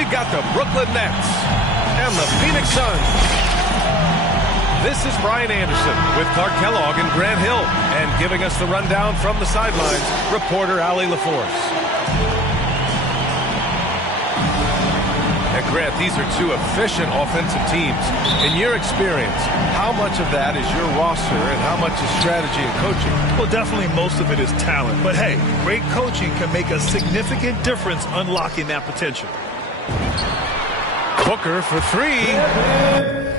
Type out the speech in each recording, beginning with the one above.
we've got the Brooklyn Nets and the Phoenix Suns. This is Brian Anderson with Clark Kellogg and Grant Hill. And giving us the rundown from the sidelines, reporter Allie LaForce. And Grant, these are two efficient offensive teams. In your experience, how much of that is your roster and how much is strategy and coaching? Well, definitely most of it is talent. But hey, great coaching can make a significant difference unlocking that potential. Booker for three.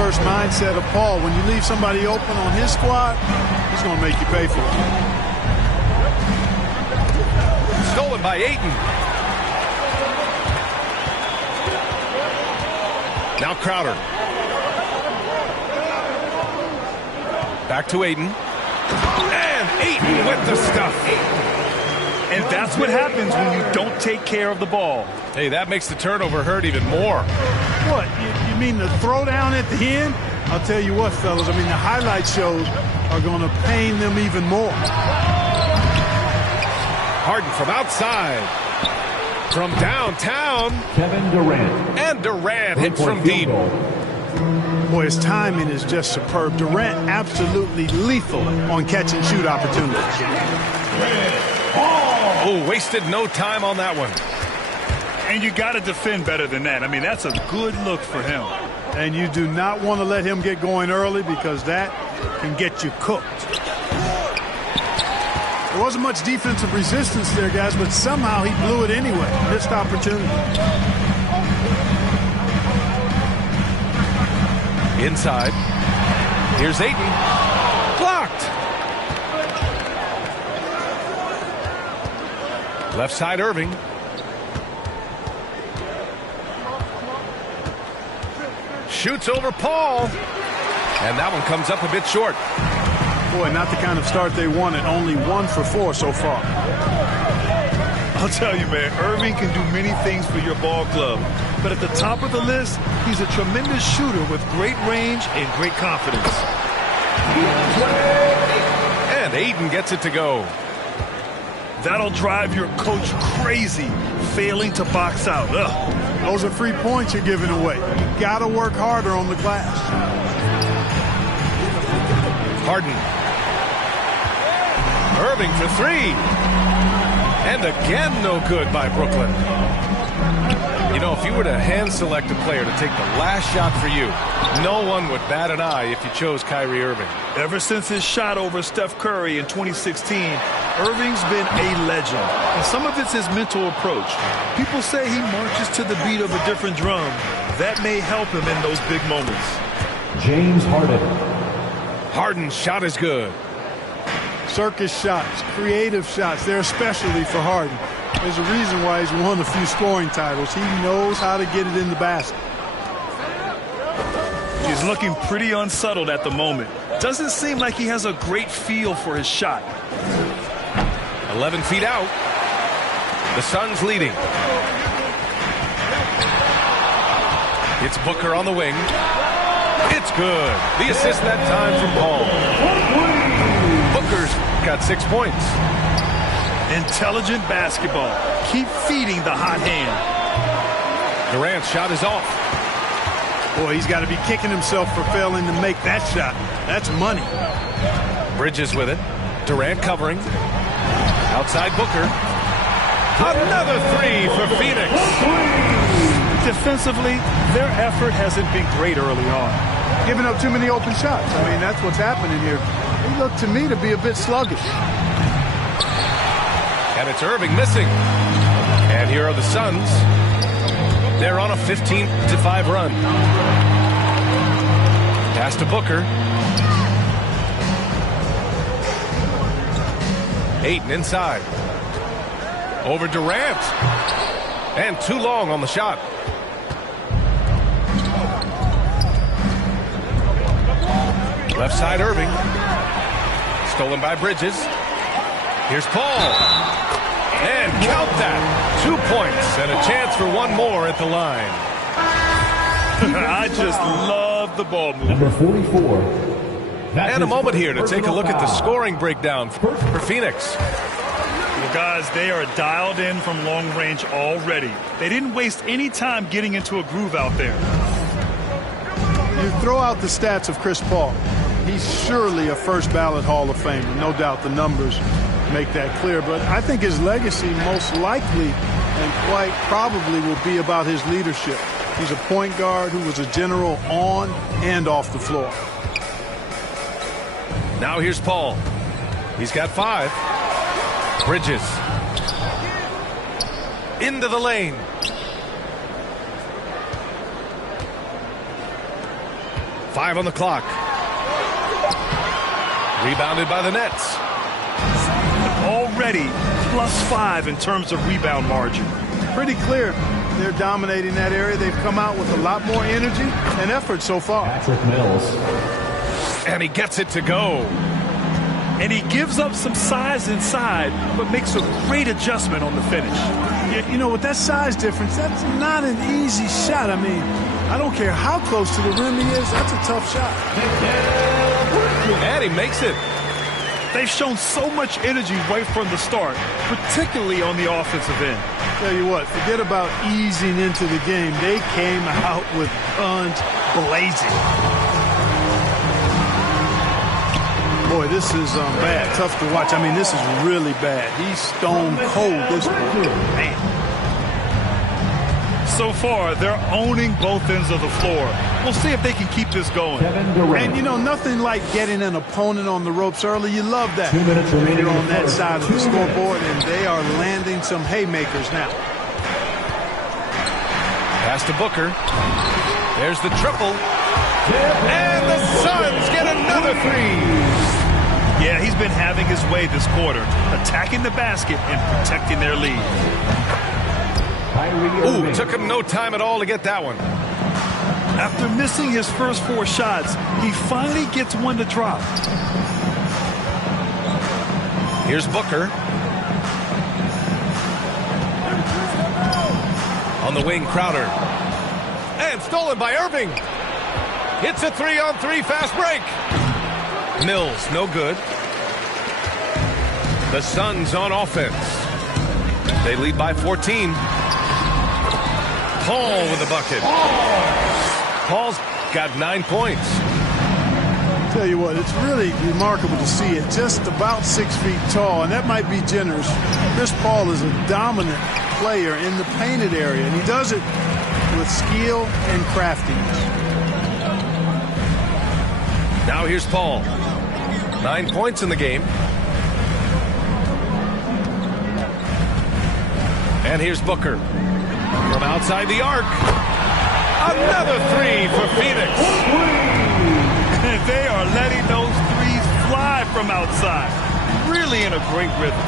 first mindset of Paul. When you leave somebody open on his squad, he's going to make you pay for it. Stolen by Ayton. Now Crowder. Back to Ayton. And Ayton with the stuff. And that's what happens when you don't take care of the ball. Hey, that makes the turnover hurt even more. What, you mean the throwdown at the end? I'll tell you what, fellas, I mean, the highlight shows are going to pain them even more. Harden from outside. From downtown. Kevin Durant. And Durant hits from deep. Boy, his timing is just superb. Durant absolutely lethal on catch and shoot opportunities. Oh, wasted no time on that one. And you got to defend better than that. I mean, that's a good look for him. And you do not want to let him get going early because that can get you cooked. There wasn't much defensive resistance there, guys, but somehow he blew it anyway. Missed opportunity. Inside. Here's Ayton. Blocked. Left side, Irving. Shoots over Paul. And that one comes up a bit short. Boy, not the kind of start they wanted. Only 1 for 4 so far. I'll tell you, man, Irving can do many things for your ball club. But at the top of the list, he's a tremendous shooter with great range and great confidence. And Ayton gets it to go. That'll drive your coach crazy, failing to box out. Ugh. Those are free points you're giving away. You got to work harder on the glass. Harden. Irving for 3. And again, no good by Brooklyn. You know, if you were to hand select a player to take the last shot for you, no one would bat an eye if you chose Kyrie Irving. Ever since his shot over Steph Curry in 2016, Irving's been a legend. And some of it's his mental approach. People say he marches to the beat of a different drum. That may help him in those big moments. James Harden. Harden's shot is good. Circus shots, creative shots, they're a specialty for Harden. There's a reason why he's won a few scoring titles. He knows how to get it in the basket. He's looking pretty unsettled at the moment. Doesn't seem like he has a great feel for his shot. 11 feet out. The Suns leading. It's Booker on the wing. It's good. The assist that time from Paul. Booker's got 6 points. Intelligent basketball. Keep feeding the hot hand. Durant's shot is off. Boy, he's got to be kicking himself for failing to make that shot. That's money. Bridges with it. Durant covering. Outside Booker. Another 3 for Phoenix. Defensively, their effort hasn't been great early on. Giving up too many open shots. I mean, that's what's happening here. He looked to me to be a bit sluggish. And it's Irving missing. And here are the Suns. They're on a 15-5 run. Pass to Booker. Ayton inside. Over Durant. And too long on the shot. Left side Irving. Stolen by Bridges. Here's Paul. And count that. 2 points and a chance for one more at the line. I just love the ball movement. Number 44. And a moment here to take a look at the scoring breakdown for Phoenix. Well, guys, they are dialed in from long range already. They didn't waste any time getting into a groove out there. You throw out the stats of Chris Paul. He's surely a first ballot Hall of Famer. No doubt the numbers make that clear. But I think his legacy most likely and quite probably will be about his leadership. He's a point guard who was a general on and off the floor. Now here's Paul. He's got 5. Bridges. Into the lane. 5 on the clock. Rebounded by the Nets. Already +5 in terms of rebound margin. Pretty clear they're dominating that area. They've come out with a lot more energy and effort so far. Patrick Mills. And he gets it to go. And he gives up some size inside, but makes a great adjustment on the finish. You know, with that size difference, that's not an easy shot. I mean, I don't care how close to the rim he is, that's a tough shot. And he makes it. They've shown so much energy right from the start, particularly on the offensive end. Tell you what, forget about easing into the game. They came out with guns blazing. Boy, this is bad. Tough to watch. I mean, this is really bad. He's stone cold this point. Man. So far, they're owning both ends of the floor. We'll see if they can keep this going. And, you know, nothing like getting an opponent on the ropes early. You love that. 2 minutes remaining They're on that side of the scoreboard, and they are landing some haymakers now. Pass to Booker. There's the triple. And the Suns get another 3. Yeah, he's been having his way this quarter, attacking the basket and protecting their lead. Ooh, took him no time at all to get that one. After missing his first 4 shots, he finally gets one to drop. Here's Booker. On the wing, Crowder. And stolen by Irving. Hits a 3-on-3 fast break. Mills, no good. The Suns on offense. They lead by 14. Paul with the bucket. Paul's got 9 points. Tell you what, it's really remarkable to see it. Just about 6 feet tall, and that might be generous. Chris Paul is a dominant player in the painted area, and he does it with skill and craftiness. Now here's Paul. 9 points in the game. And here's Booker. From outside the arc. Another 3 for Phoenix. They are letting those threes fly from outside. Really in a great rhythm.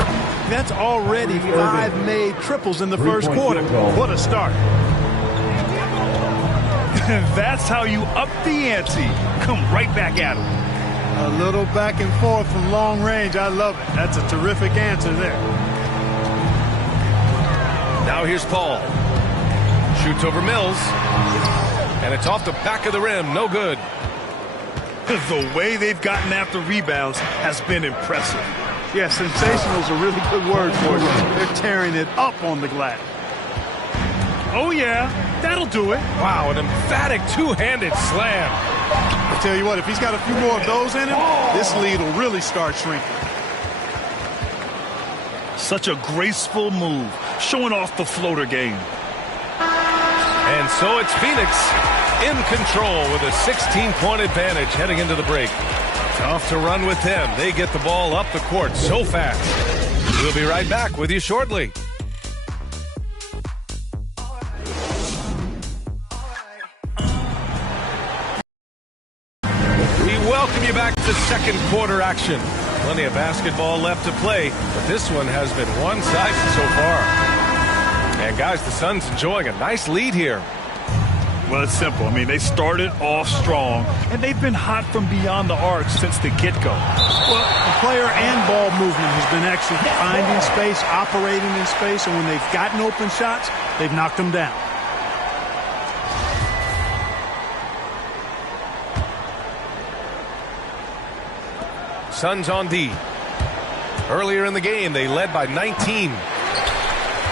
That's already 5 made triples in the first quarter. What a start. That's how you up the ante. Come right back at him. A little back and forth from long range. I love it. That's a terrific answer there. Now here's Paul. Shoots over Mills. And it's off the back of the rim. No good. The way they've gotten after rebounds has been impressive. Yeah, sensational is a really good word for it. They're tearing it up on the glass. Oh, yeah. That'll do it. Wow, an emphatic two-handed slam. I tell you what, if he's got a few more of those in him, this lead will really start shrinking. Such a graceful move, showing off the floater game. And so it's Phoenix in control with a 16-point advantage heading into the break. Tough to run with them. They get the ball up the court so fast. We'll be right back with you shortly. We welcome you back to second quarter action. Plenty of basketball left to play, but this one has been one-sided so far. And guys, the Suns enjoying a nice lead here. Well, it's simple. I mean, they started off strong, and they've been hot from beyond the arc since the get-go. Well, the player and ball movement has been actually finding space, operating in space, and when they've gotten open shots, they've knocked them down. Suns on D. Earlier in the game, they led by 19.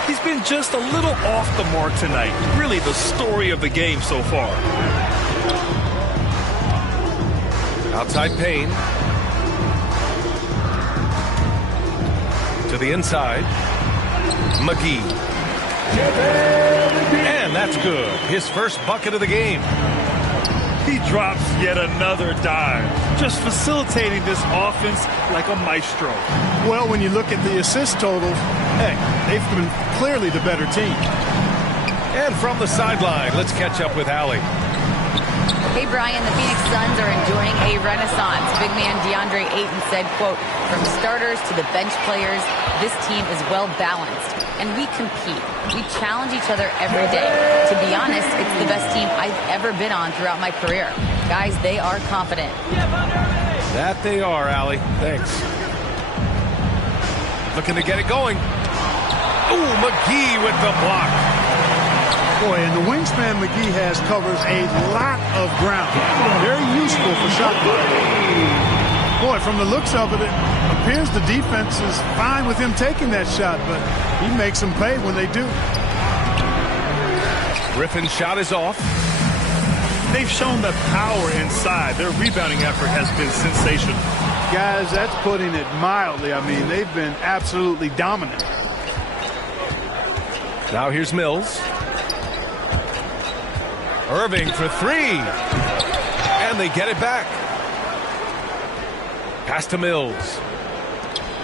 He's been just a little off the mark tonight. Really the story of the game so far. Outside Payne. To the inside. McGee. And that's good. His first bucket of the game. He drops yet another dime, just facilitating this offense like a maestro. Well, when you look at the assist total, hey, they've been clearly the better team. And from the sideline, let's catch up with Allie. Hey, Brian, the Phoenix Suns are enjoying a renaissance. Big man DeAndre Ayton said, quote, "From starters to the bench players, this team is well-balanced, and we compete. We challenge each other every day. To be honest, it's the best team I've ever been on throughout my career. Guys, they are confident." That they are, Allie. Thanks. Looking to get it going. Ooh, McGee with the block. Boy, and the wingspan McGee has covers a lot of ground. Very useful for shot blocking. Boy, from the looks of it, it appears the defense is fine with him taking that shot, but he makes them pay when they do. Griffin's shot is off. They've shown the power inside. Their rebounding effort has been sensational. Guys, that's putting it mildly. I mean, they've been absolutely dominant. Now here's Mills. Irving for three. And they get it back. Pass to Mills.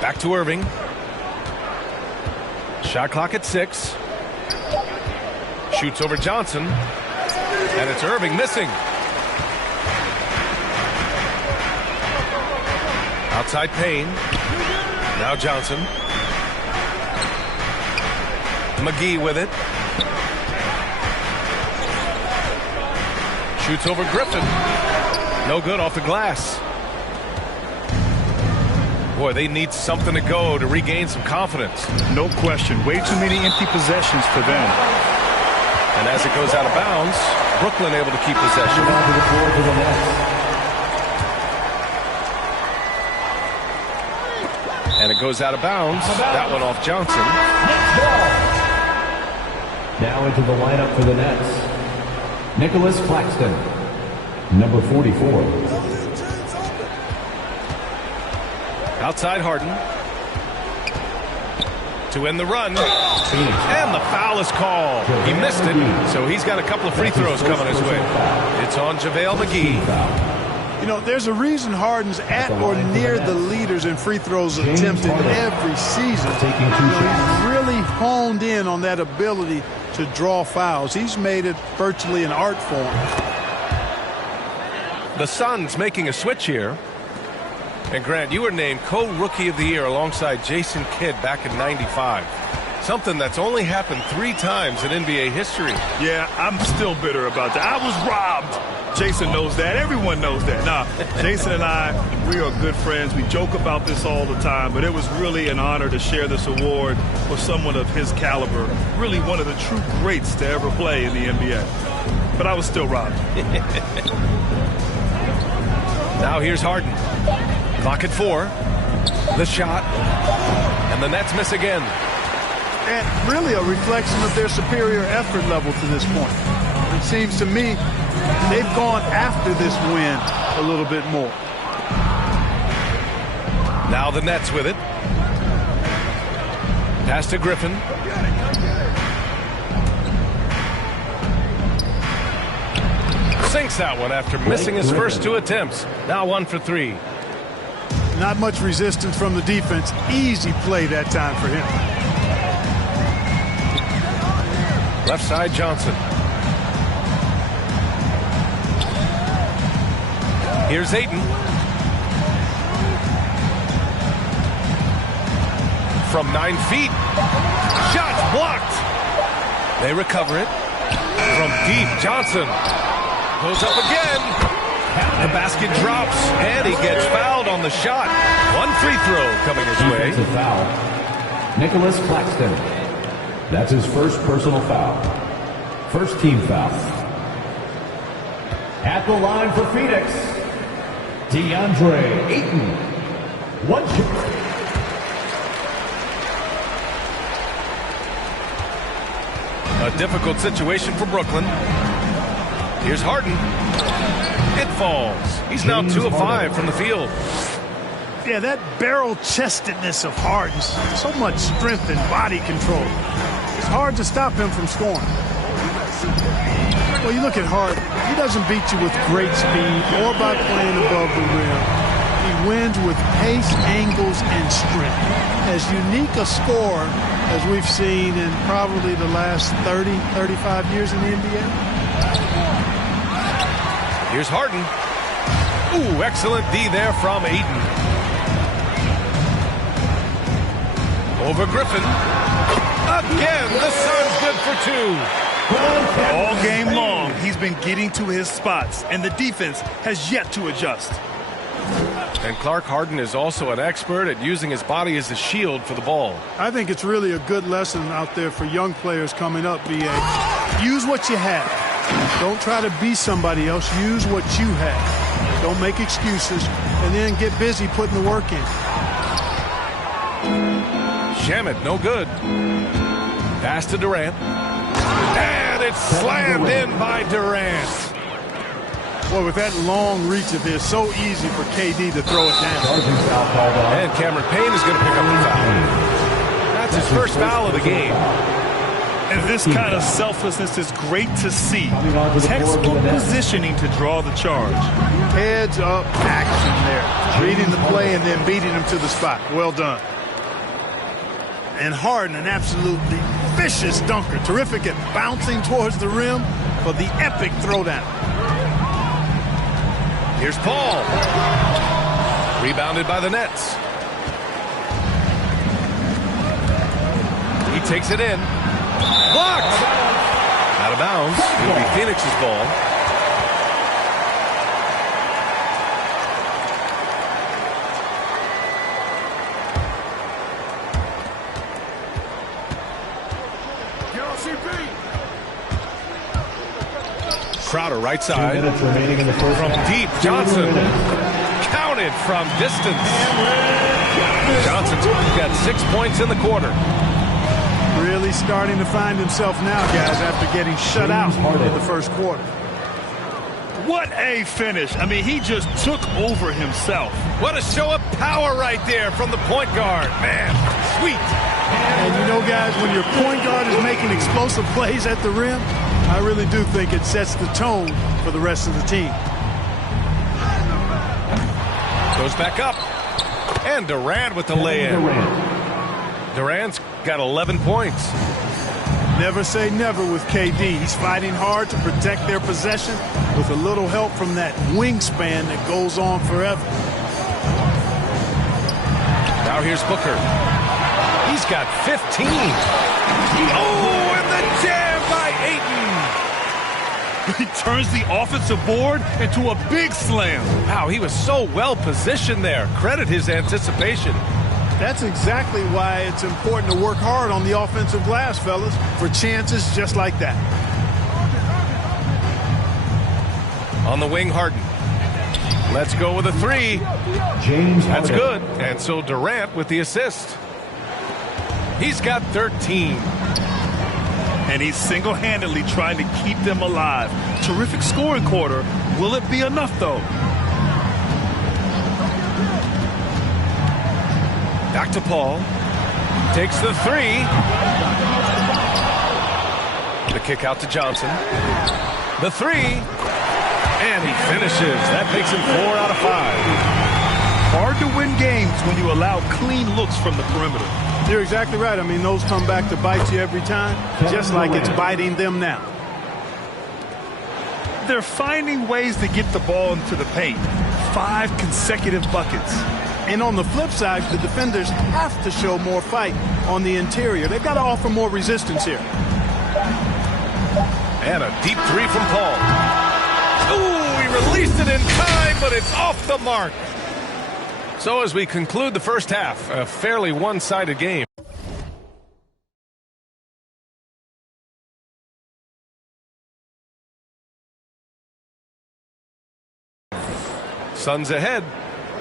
Back to Irving. Shot clock at 6. Shoots over Johnson. And it's Irving missing. Outside Payne. Now Johnson. McGee with it. Shoots over Griffin. No good off the glass. Boy, they need something to go to regain some confidence. No question. Way too many empty possessions for them. And as it goes out of bounds, Brooklyn able to keep possession. And it goes out of bounds. That one off Johnson. Now into the lineup for the Nets, Nicholas Claxton, number 44. Outside Harden. To end the run. And the foul is called. He missed it, so he's got a couple of free throws coming his way. It's on JaVale McGee. You know, there's a reason Harden's at or near the leaders in free throws attempted every season. He's really honed in on that ability to draw fouls. He's made it virtually an art form. The Suns making a switch here. And Grant, you were named co-rookie of the year alongside Jason Kidd back in '95. Something that's only happened 3 times in NBA history. Yeah, I'm still bitter about that. I was robbed. Jason knows that. Everyone knows that. Nah, Jason and I, we are good friends. We joke about this all the time, but it was really an honor to share this award with someone of his caliber. Really one of the true greats to ever play in the NBA. But I was still robbed. Now here's Harden. Clock at 4. The shot. And the Nets miss again. And really a reflection of their superior effort level to this point. It seems to me they've gone after this win a little bit more. Now the Nets with it. Pass to Griffin. Sinks that one after missing his first 2 attempts. Now 1 for 3. Not much resistance from the defense. Easy play that time for him. Left side Johnson. Here's Ayton. From 9 feet. Shots blocked. They recover it. From deep, Johnson goes up again. The basket drops, and he gets fouled on the shot. 1 free throw coming his way. Defensive foul. Nicholas Claxton. That's his first personal foul. First team foul. At the line for Phoenix, DeAndre Ayton. 1 shot. A difficult situation for Brooklyn. Here's Harden. It falls. He's now 2 of 5 from the field. Yeah, that barrel-chestedness of Harden, so much strength and body control. It's hard to stop him from scoring. Well, you look at Harden, he doesn't beat you with great speed or by playing above the rim. He wins with pace, angles, and strength. As unique a scorer as we've seen in probably the last 30, 35 years in the NBA. Here's Harden. Ooh, excellent D there from Ayton. Over Griffin. Again, the Suns good for two. All game long, he's been getting to his spots, and the defense has yet to adjust. And Clark, Harden is also an expert at using his body as a shield for the ball. I think it's really a good lesson out there for young players coming up, B.A. Use what you have. Don't try to be somebody else. Use what you have. Don't make excuses, and then get busy putting the work in. Shamet, no good. Pass to Durant. And it's slammed in by Durant. Boy, with that long reach of his, so easy for KD to throw it down. And Cameron Payne is going to pick up the foul. That's his first foul of the game. And this kind of selflessness is great to see. Textbook positioning to draw the charge. Heads up action there. Reading the play and then beating him to the spot. Well done. And Harden, an absolutely vicious dunker. Terrific at bouncing towards the rim for the epic throwdown. Here's Paul. Rebounded by the Nets. He takes it in. Blocked! Out of bounds. It'll be Phoenix's ball. Crowder right side. 2 minutes remaining in the first From half. deep, Johnson. Counted from distance. Johnson's got 6 points in the quarter. Really starting to find himself now, guys, after getting shut out in the first quarter. What a finish. I mean, he just took over himself. What a show of power right there from the point guard. Man, sweet. And you know, guys, when your point guard is making explosive plays at the rim, I really do think it sets the tone for the rest of the team. Goes back up. And Durant with the lay-in. Durant's got 11 points. Never say never with KD. He's fighting hard to protect their possession with a little help from that wingspan that goes on forever. Now here's Booker. He's got 15. Oh, and the jam by Ayton. He turns the offensive board into a big slam. Wow, he was so well positioned there. Credit his anticipation. That's exactly why it's important to work hard on the offensive glass, fellas, for chances just like that. On the wing, Harden. Let's go with a three. James That's Harden. good. And so Durant with the assist. He's got 13. And he's single-handedly trying to keep them alive. Terrific scoring quarter. Will it be enough, though? Back to Paul. Takes the three. The kick out to Johnson. The three. And he finishes. That makes him 4 out of 5. Hard to win games when you allow clean looks from the perimeter. You're exactly right. I mean, those come back to bite you every time, just like it's biting them now. They're finding ways to get the ball into the paint. 5 consecutive buckets. And on the flip side, the defenders have to show more fight on the interior. They've got to offer more resistance here. And a deep three from Paul. Ooh, he released it in time, but it's off the mark. So as we conclude the first half, a fairly one-sided game. Suns ahead,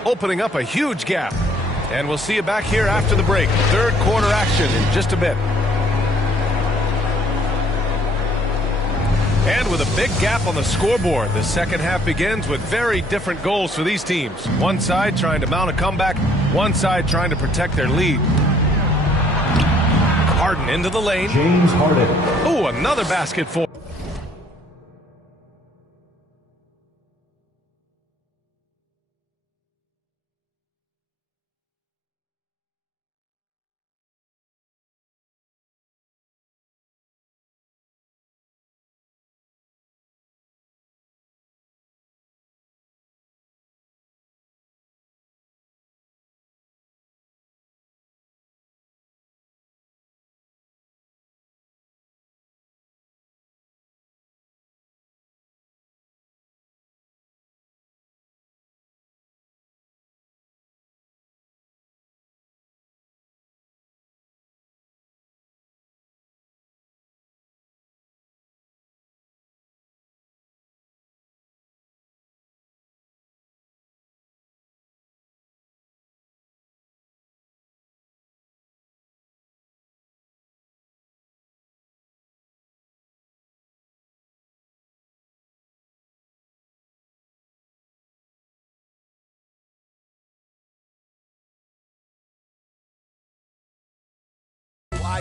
opening up a huge gap. And we'll see you back here after the break. Third quarter action in just a bit. And with a big gap on the scoreboard, the second half begins with very different goals for these teams. One side trying to mount a comeback, one side trying to protect their lead. Harden into the lane. James Harden. Ooh, another basket for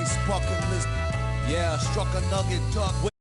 Nice bucket list. Yeah, struck a nugget duck.